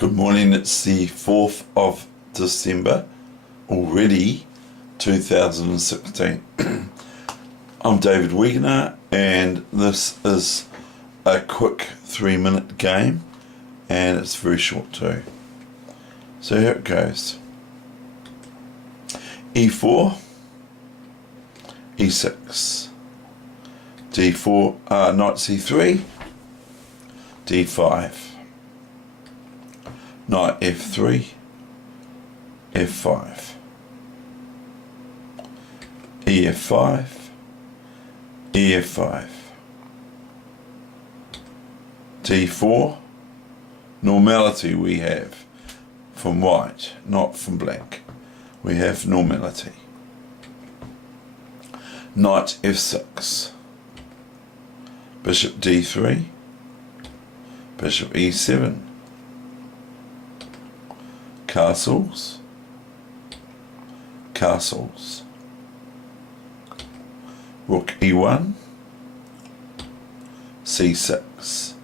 Good morning, it's the 4th of December, already 2016. I'm David Weegenaar, and this is a quick 3-minute game, and it's very short too. So here it goes. E4, E6, D4, knight C3, D5, knight F3, F5, EF5, EF5, D4. Normality we have from white, not from black. We have normality. Knight F6, Bishop D3, Bishop E7, castles, castles, Rook E1, C6,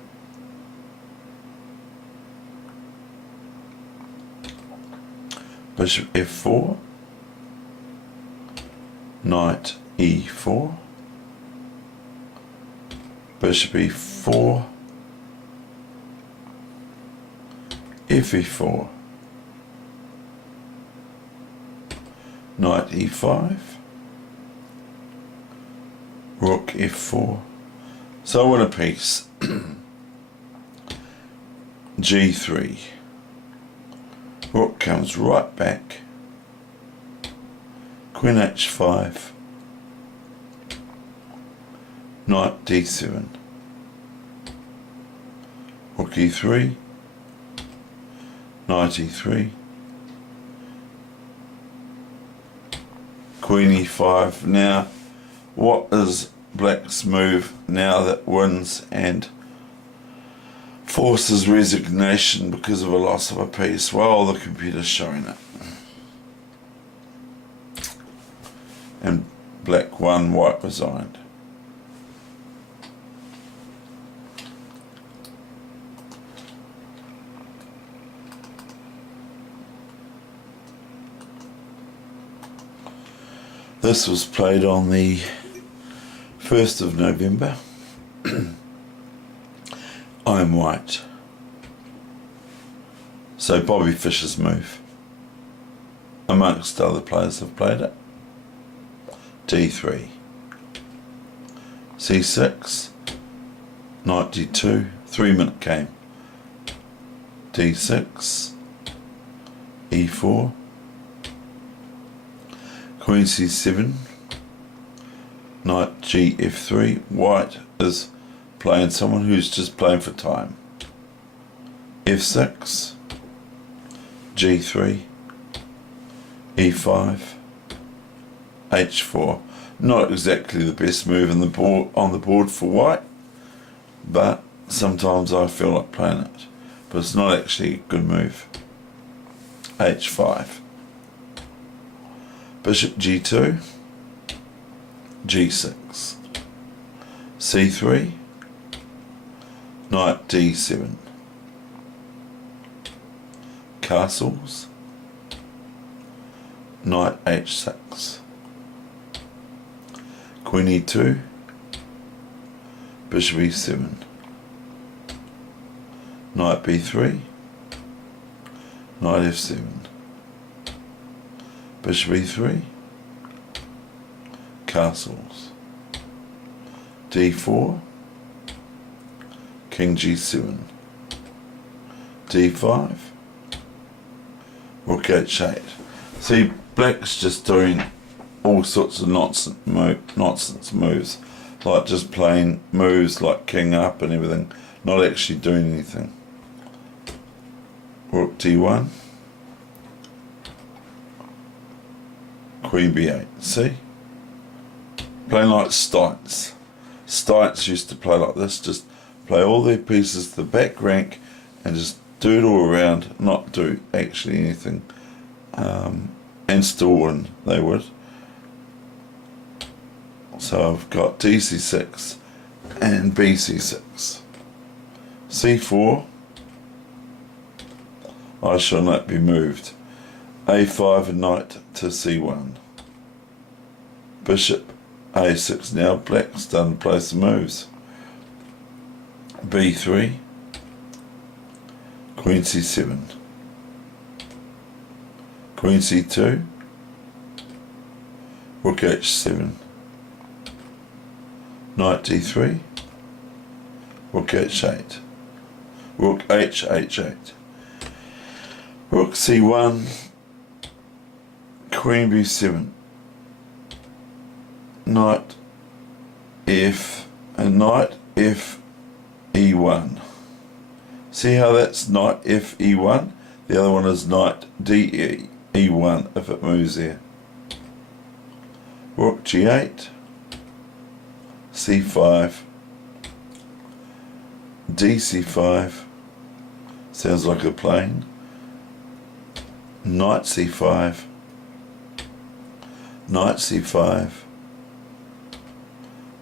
Bishop F4, Knight E4, Bishop E4, Fe4, Knight E5, Rook F4. So I want a piece. G3. Rook comes right back. Queen H5. Knight D7. Rook E3. Knight E3. Queen E5. Now, what is black's move now that wins and forces resignation because of a loss of a piece? Well, the computer's showing it. And black won, white resigned. This was played on the 1st of November. I'm white. So Bobby Fischer's move, amongst other players have played it. D3, C6, Knight D2, 3-minute game. D6, E4, Queen C7, Knight Gf3. White is playing someone who's just playing for time. F6, G3, E5, H4. Not exactly the best move on the board for white, but sometimes I feel like playing it. But it's not actually a good move. H5. Bishop G2, G6, C3, Knight D7, castles, Knight H6, Queen E2, Bishop E7, Knight B3, Knight F7, Bishop E3, castles, D4, King G7, D5, Rook H8. See, black's just doing all sorts of nonsense moves, like just playing moves like king up and everything, not actually doing anything. Rook D1, Queen B8. See? Playing like Stites. Stites used to play like this, just play all their pieces to the back rank and just do it all around, not do actually anything, and still win, they would. So I've got DC6 and BC6. C4, I shall not be moved. A5 and knight to C1. Bishop A6 now. Black's starting to play some moves. B3. Queen C7. Queen C2. Rook H7. Knight D3. Rook H8. Rook H8. Rook C1. Queen B7. Knight F and knight F E1. See how that's knight F E1? The other one is knight D E1 if it moves there. Rook G8. C5. DC5. Sounds like a plane. Knight C5. Knight C5.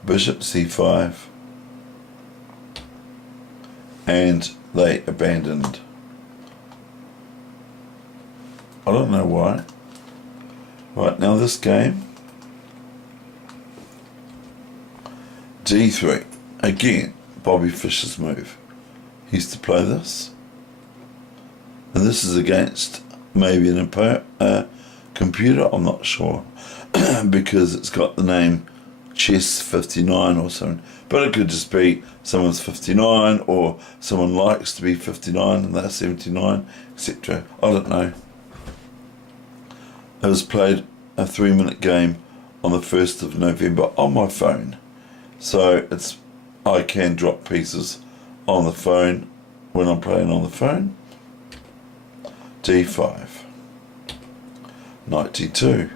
Bishop C5. And they abandoned. I don't know why. Right, now this game. D3. Again, Bobby Fischer's move. He used to play this. And this is against maybe an computer, I'm not sure. Because it's got the name Chess 59 or something. But it could just be someone's 59 or someone likes to be 59 and they're 79, etc. I don't know. It was played a 3-minute game on the 1st of November on my phone. So I can drop pieces on the phone when I'm playing on the phone. D5. Knight D2.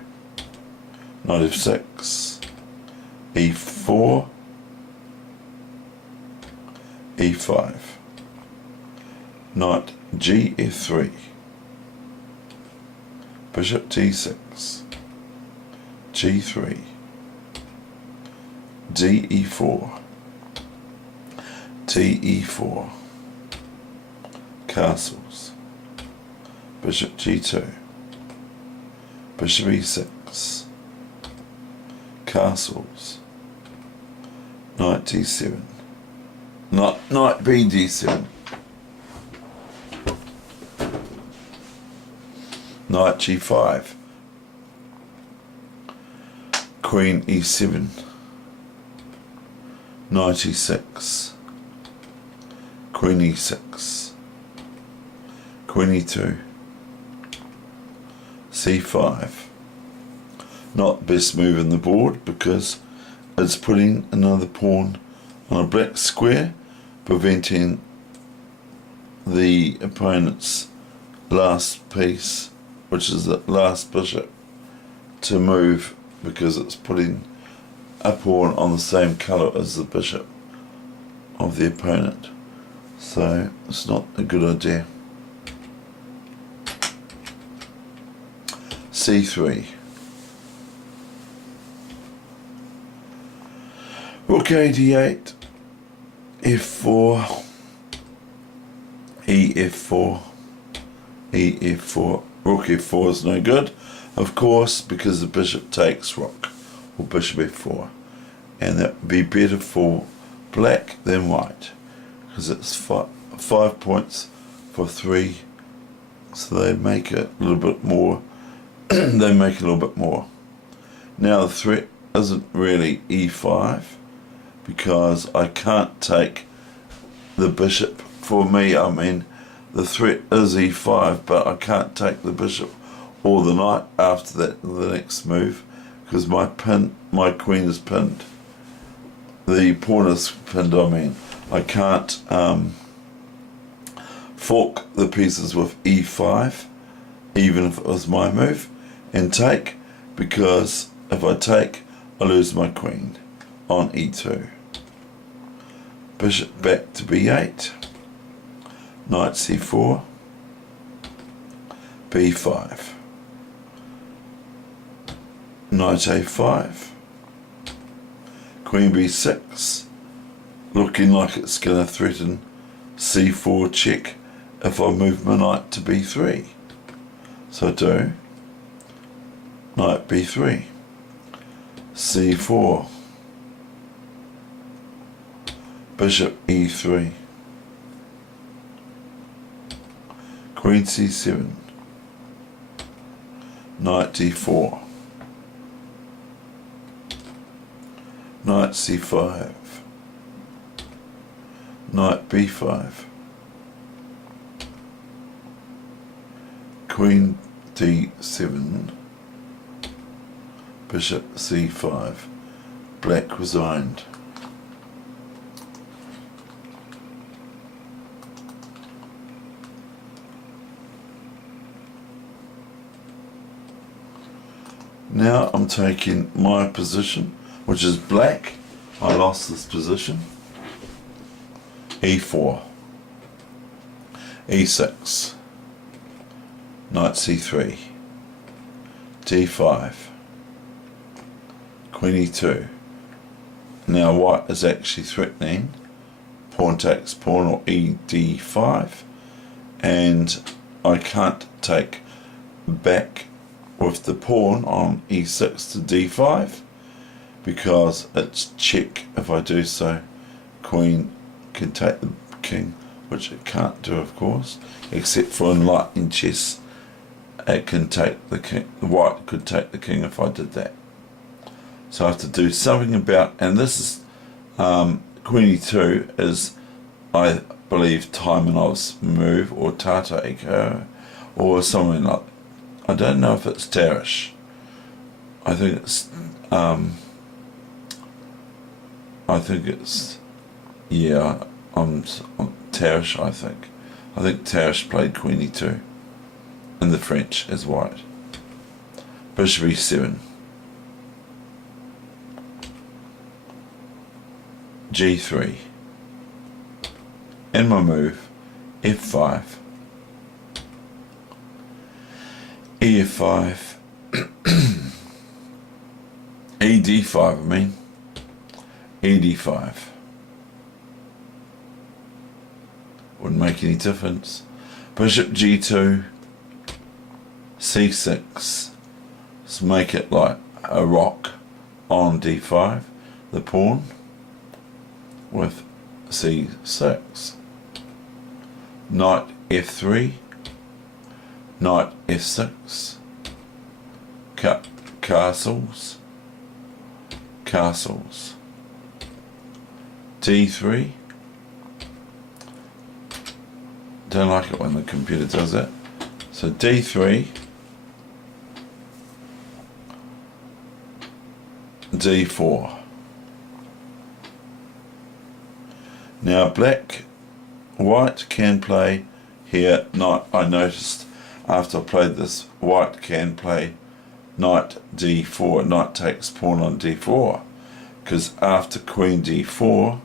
Knight F6. E4. E5. Knight G-F3. Bishop D6. G3. D-E4. D-E4. Castles. Bishop G2. Bishop E6. Castles. Knight D7. Knight BD7. Knight G5. Queen E7. Knight E6. Queen E6. Queen E2. C5. Not best move in the board because it's putting another pawn on a black square, preventing the opponent's last piece, which is the last bishop, to move, because it's putting a pawn on the same colour as the bishop of the opponent. So it's not a good idea. C3. Rook A8. F4. E4. E4. Rook F4 is no good, of course, because the bishop takes rook, or bishop F4, and that would be better for black than white, because it's 5 points for 3, so they make it a little bit more. They make it a little bit more. Now the threat isn't really E5, because I can't take the bishop. For me, I mean, the threat is E5, but I can't take the bishop or the knight after that, the next move, because my queen is pinned. The pawn is pinned, I mean. I can't fork the pieces with E5, even if it was my move, and take, because if I take, I lose my queen on E2. Bishop back to B8. Knight C4. B5. Knight A5. Queen B6. Looking like it's going to threaten C4 check if I move my knight to b3. So I do knight b3, c4, bishop e3, queen c7, knight d4, knight c5, knight b5, queen d7, bishop c5. Black resigned. Now I'm taking my position, which is black. I lost this position. e4, e6, knight c3, d5, queen e2. Now white is actually threatening pawn takes pawn or e d5, and I can't take back with the pawn on e6 to d5 because it's check if I do so. Queen can take the king, which it can't do, of course, except for in lightning chess it can take the king. The white could take the king if I did that. So I have to do something about, and this is queen e2 is, I believe, Taimanov's move or Tata Eko or something like. I don't know if it's Tarish. I think it's yeah, I'm Tarish. I think Tarish played queen e2 in the French as white. Bishop e7, g3, and my move f5, e5, ed5, ed5. Wouldn't make any difference. Bishop g2, c6. Let's make it like a rock on d5, the pawn, with c6. Knight f3, knight f6, castles, d3. Don't like it when the computer does that. So d3, d4. Now white can play here knight. I noticed after I played this, white can play knight d4. Knight takes pawn on d4, because after queen d4,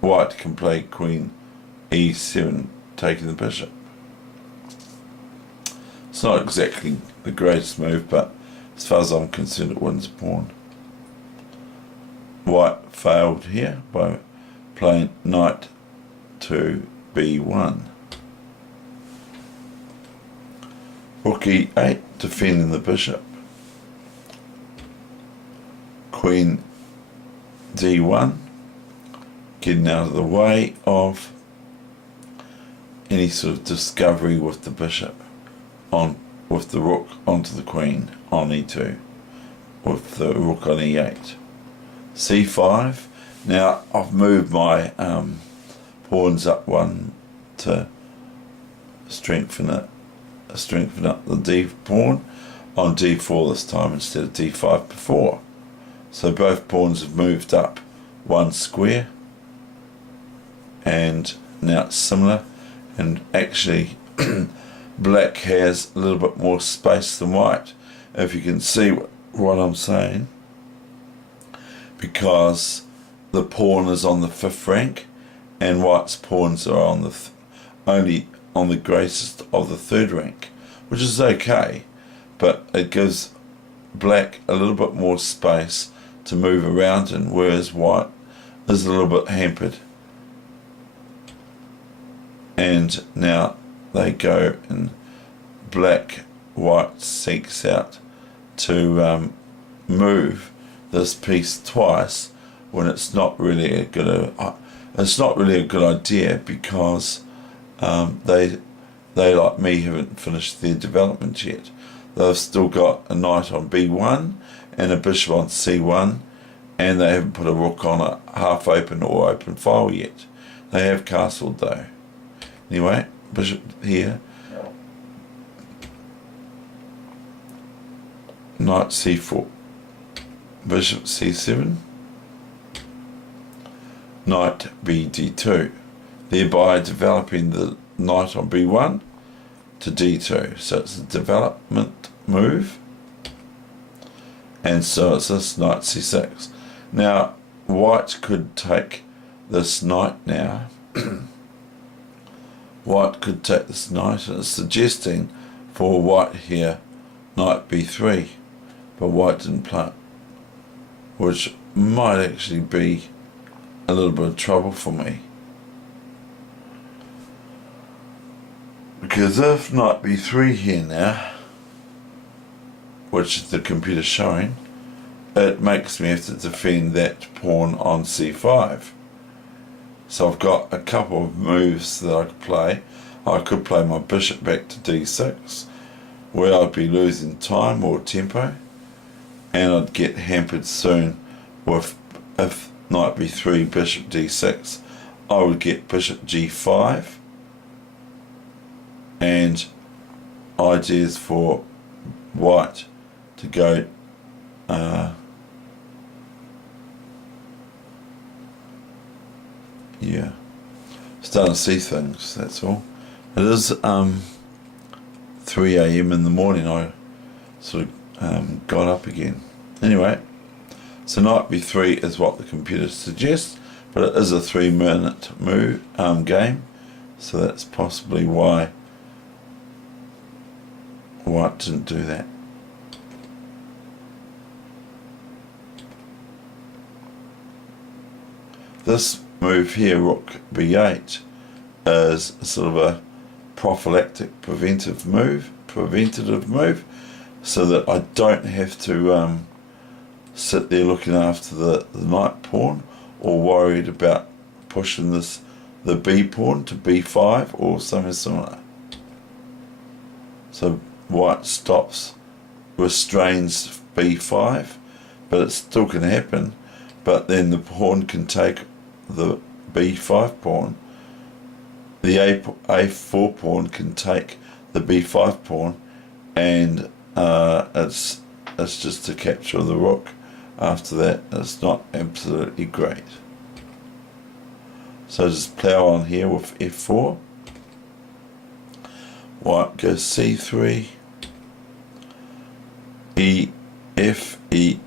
white can play queen e7, taking the bishop. It's not exactly the greatest move, but as far as I'm concerned, it wins a pawn. White failed here by playing knight to b1. Rook e8, defending the bishop. Queen d1, getting out of the way of any sort of discovery with the bishop, with the rook onto the queen on e2, with the rook on e8. c5. Now I've moved my pawns up one to strengthen up the d pawn on d4 this time instead of d5 before. So both pawns have moved up one square, and now it's similar, and actually black has a little bit more space than white, if you can see what I'm saying, because the pawn is on the 5th rank and white's pawns are on the only on the greatest of the 3rd rank, which is okay, but it gives black a little bit more space to move around in, whereas white is a little bit hampered and now they go and black, white seeks out to move this piece twice when it's not really a good idea, because they like me haven't finished their development yet. They've still got a knight on b1 and a bishop on c1, and they haven't put a rook on a half open or open file yet. They have castled though. Anyway, bishop here, knight c4, bishop c7, knight bd2, thereby developing the knight on b1 to d2. So it's a development move, and so it's this knight c6. Now white could take this knight now. White could take this knight, and it's suggesting for white here knight b3, but white didn't play it, which might actually be a little bit of trouble for me, because if knight b3 here now, which the computer's showing, it makes me have to defend that pawn on c5. So I've got a couple of moves that I could play. I could play my bishop back to d6, where I'd be losing time or tempo, and I'd get hampered soon with, if knight b3, bishop d6, I would get bishop g5, and ideas for white to go yeah, starting to see things, that's all. It is 3 a.m. in the morning. I sort of got up again. Anyway, so knight b3 is what the computer suggests, but it is a 3-minute move game, so that's possibly why white didn't do that. This move here, rook b8, is sort of a prophylactic preventative move, so that I don't have to sit there looking after the knight pawn, or worried about pushing the b pawn to b5 or something similar. So white stops, restrains b5, but it still can happen, but then the pawn can take the b5 pawn, the a4 pawn can take the b5 pawn, and it's just to capture the rook. After that, it's not absolutely great. So just plough on here with f4. White goes c3, fg3,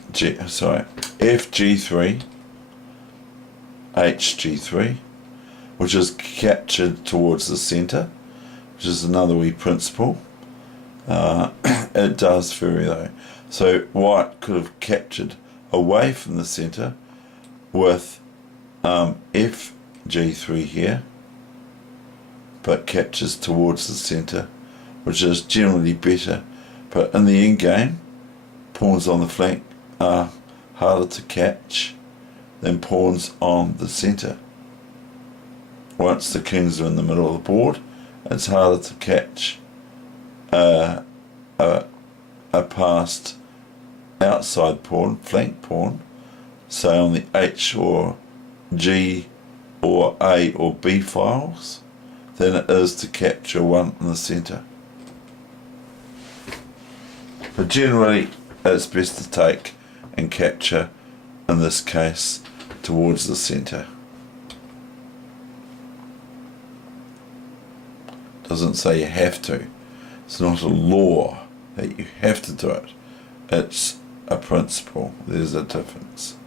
hg3, which is captured towards the centre, which is another wee principle. It does vary though. So white could have captured away from the centre with fg3 here, but captures towards the centre, which is generally better. But in the end game, pawns on the flank are harder to catch than pawns on the centre. Once the kings are in the middle of the board, it's harder to catch a passed outside pawn, flank pawn, say on the H or G or A or B files, than it is to capture one in the centre. But generally it's best to take and capture, in this case, towards the centre. Doesn't say you have to. It's not a law that you have to do it. It's a principle. There's a difference.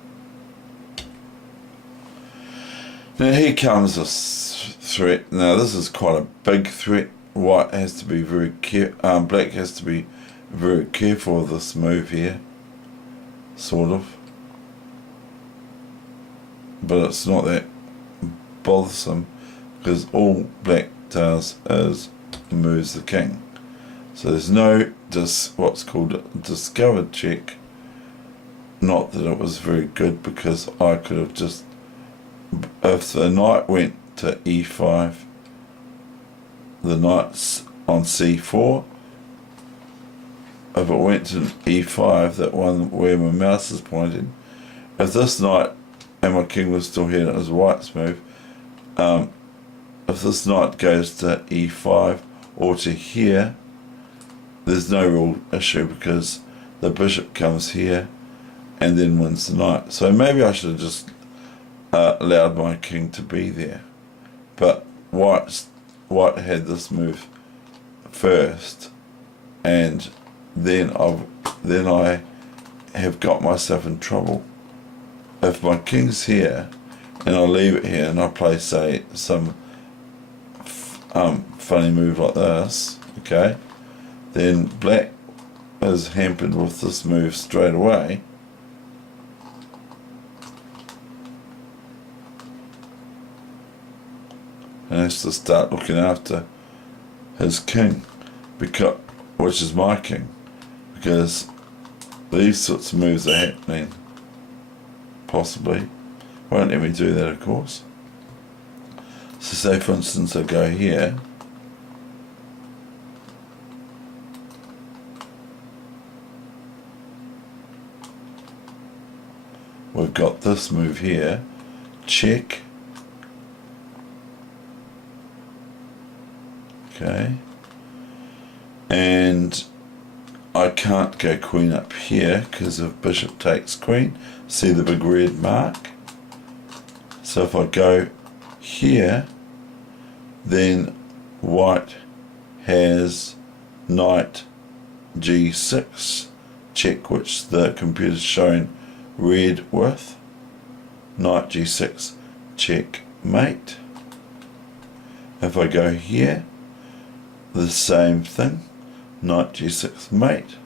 Now here comes this threat. Now this is quite a big threat. White has to be very black has to be very careful of this move here, sort of. But it's not that bothersome, because all black does is moves the king. So there's no what's called a discovered check. Not that it was very good, because I could have just, if the knight went to e5, the knight's on c4. If it went to e5, that one where my mouse is pointing, if this knight and my king was still here and it was white's move, if this knight goes to e5 or to here, there's no real issue, because the bishop comes here and then wins the knight. So maybe I should have just allowed my king to be there. But white had this move first, and then I have got myself in trouble. If my king's here and I leave it here and I play, say, some funny move like this, okay, then black is hampered with this move straight away. And has to start looking after his king, which is my king, because these sorts of moves are happening. Possibly. Won't let me do that, of course. So say, for instance, I go here. We've got this move here. Check. Okay. And I can't go queen up here, because if bishop takes queen, see the big red mark? So if I go here, then white has knight g6 check, which the computer's showing red with. Knight g6 checkmate. If I go here, the same thing, knight g6 mate.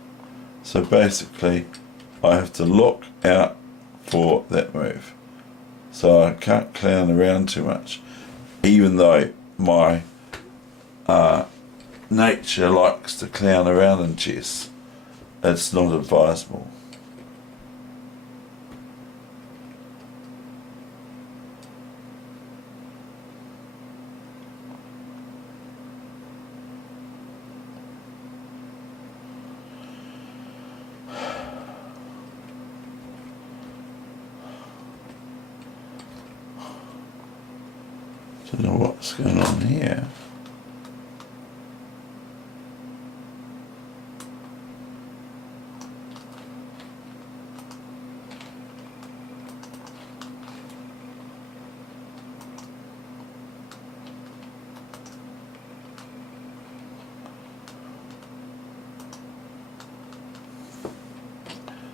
So basically I have to look out for that move, so I can't clown around too much, even though my nature likes to clown around in chess. It's not advisable. Don't know what's going on here.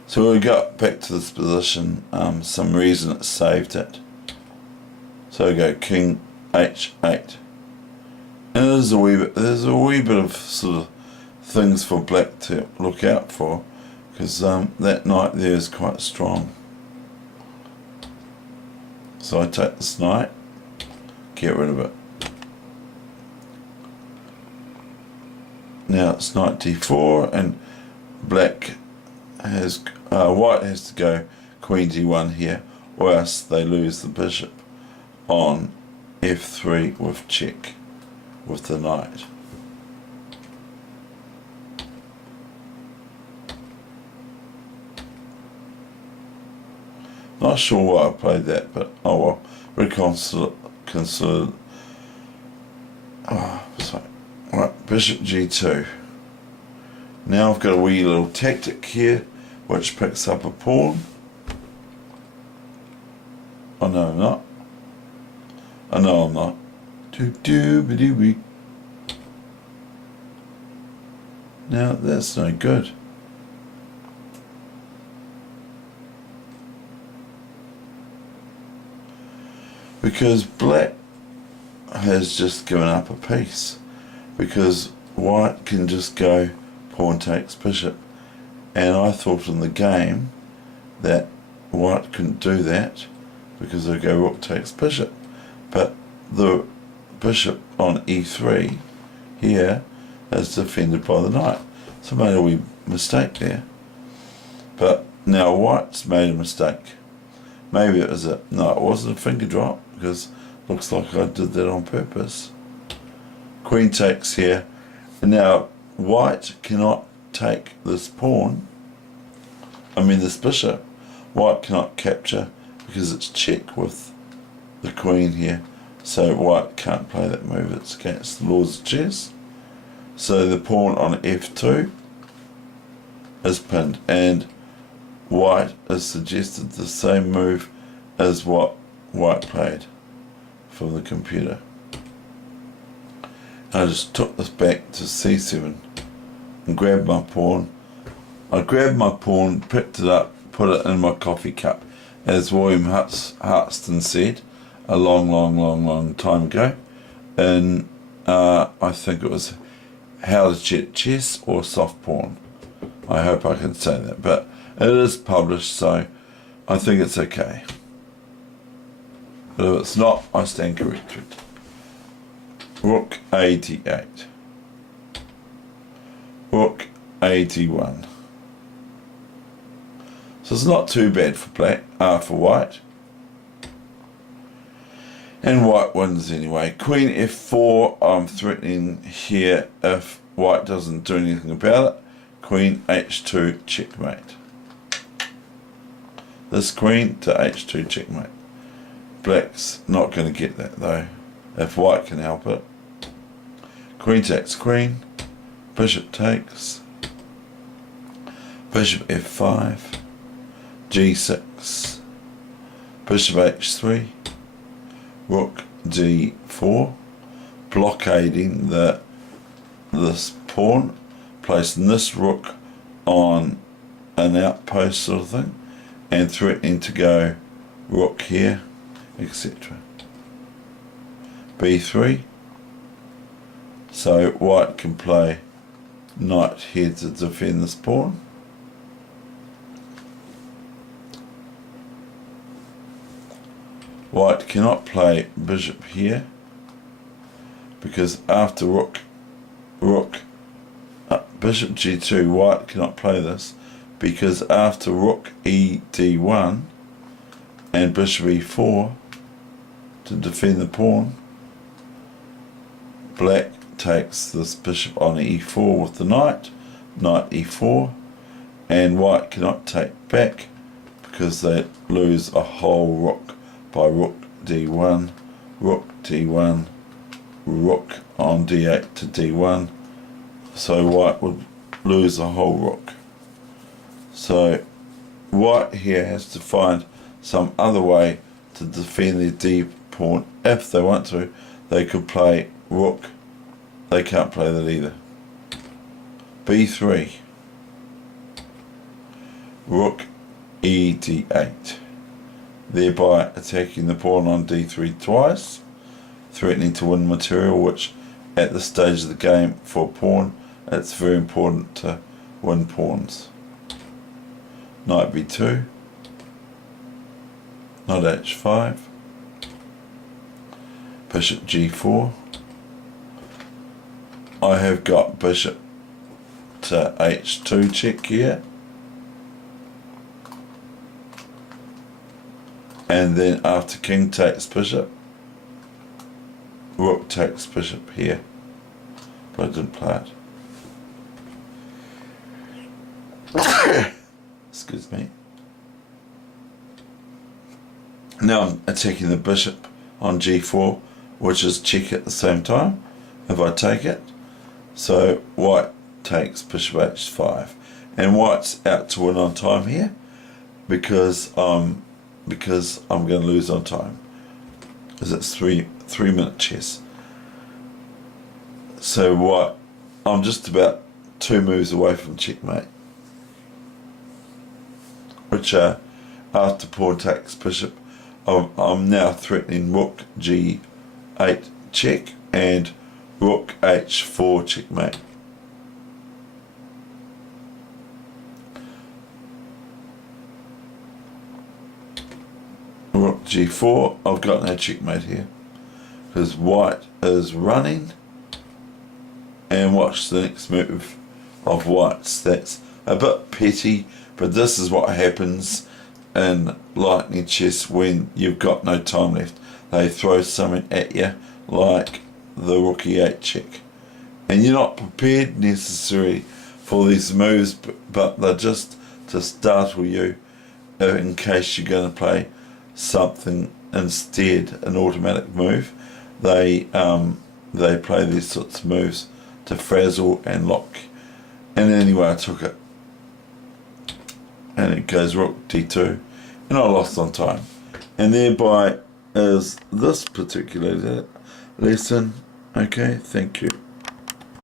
So we got back to this position, some reason it saved it. So we go king h8. And there's a wee bit of sort of things for black to look out for, because that knight there is quite strong. So I take this knight, get rid of it. Now it's knight d4, and white has to go queen d1 here, or else they lose the bishop on f3 with check with the knight. Not sure why I played that, but oh well. Reconsider. Right, bishop g2. Now I've got a wee little tactic here which picks up a pawn. Oh no, I'm not. I know I'm not. Now that's no good. Because black has just given up a piece. Because white can just go pawn takes bishop. And I thought in the game that white couldn't do that, because they go rook takes bishop. But the bishop on e3 here is defended by the knight. So I made a wee mistake there. But now white's made a mistake. Maybe it was no, it wasn't a finger drop, because it looks like I did that on purpose. Queen takes here, and now white cannot take this pawn, this bishop. White cannot capture because it's check with the queen here, so white can't play that move. It's against the laws of chess. So the pawn on f2 is pinned, and white has suggested the same move as what white played from the computer. I just took this back to c7 and grabbed my pawn. I grabbed my pawn, picked it up, put it in my coffee cup, as William Hartston said a long time ago. And I think it was How to Cheat Chess or Soft Pawn. I hope I can say that, but it is published, so I think it's okay. But if it's not, I stand corrected. Rook a8. Rook a1. So it's not too bad for white. And white wins anyway. Queen f4, I'm threatening here if white doesn't do anything about it. Queen h2 checkmate. This queen to h2 checkmate. Black's not going to get that though, if white can help it. Queen takes queen. Bishop takes. Bishop f5. g6. Bishop h3. Rook d4. Blockading this pawn. Placing this rook on an outpost sort of thing, and threatening to go rook here, etc. b3. So white can play knight here to defend this pawn. White cannot play bishop here, because after bishop g2, white cannot play this, because after rook e d1 and bishop e4 to defend the pawn, black takes this bishop on e4 with the knight e4, and white cannot take back because they lose a whole rook by rook d1, rook d1, rook on d8 to d1, so white would lose a whole rook. So white here has to find some other way to defend their d pawn. If they want to, they could play rook. They can't play that either. b3. Rook e d8. Thereby attacking the pawn on d3 twice, threatening to win material, which at this stage of the game for a pawn, it's very important to win pawns. Knight b2. Knight h5. Bishop g4. I have got bishop to h2 check here, and then after king takes bishop, rook takes bishop here, but I didn't play it. Excuse me. Now I'm attacking the bishop on g4, which is check at the same time if I take it. So white takes bishop h5, and white's out to win on time here, because I'm going to lose on time, because it's three minute chess. So white, I'm just about 2 moves away from checkmate, which after pawn takes bishop, I'm now threatening rook g8 check and rook h4 checkmate. Rook g4, I've got no checkmate here his white is running, and watch the next move of white's. That's a bit petty, but this is what happens in lightning chess when you've got no time left. They throw something at you like the rook e8 check, and you're not prepared necessarily for these moves, but they're just to startle you in case you're going to play something instead, an automatic move. They play these sorts of moves to frazzle and lock. And anyway, I took it, and it goes rook d2, and I lost on time. And thereby is this particular lesson. Okay, thank you.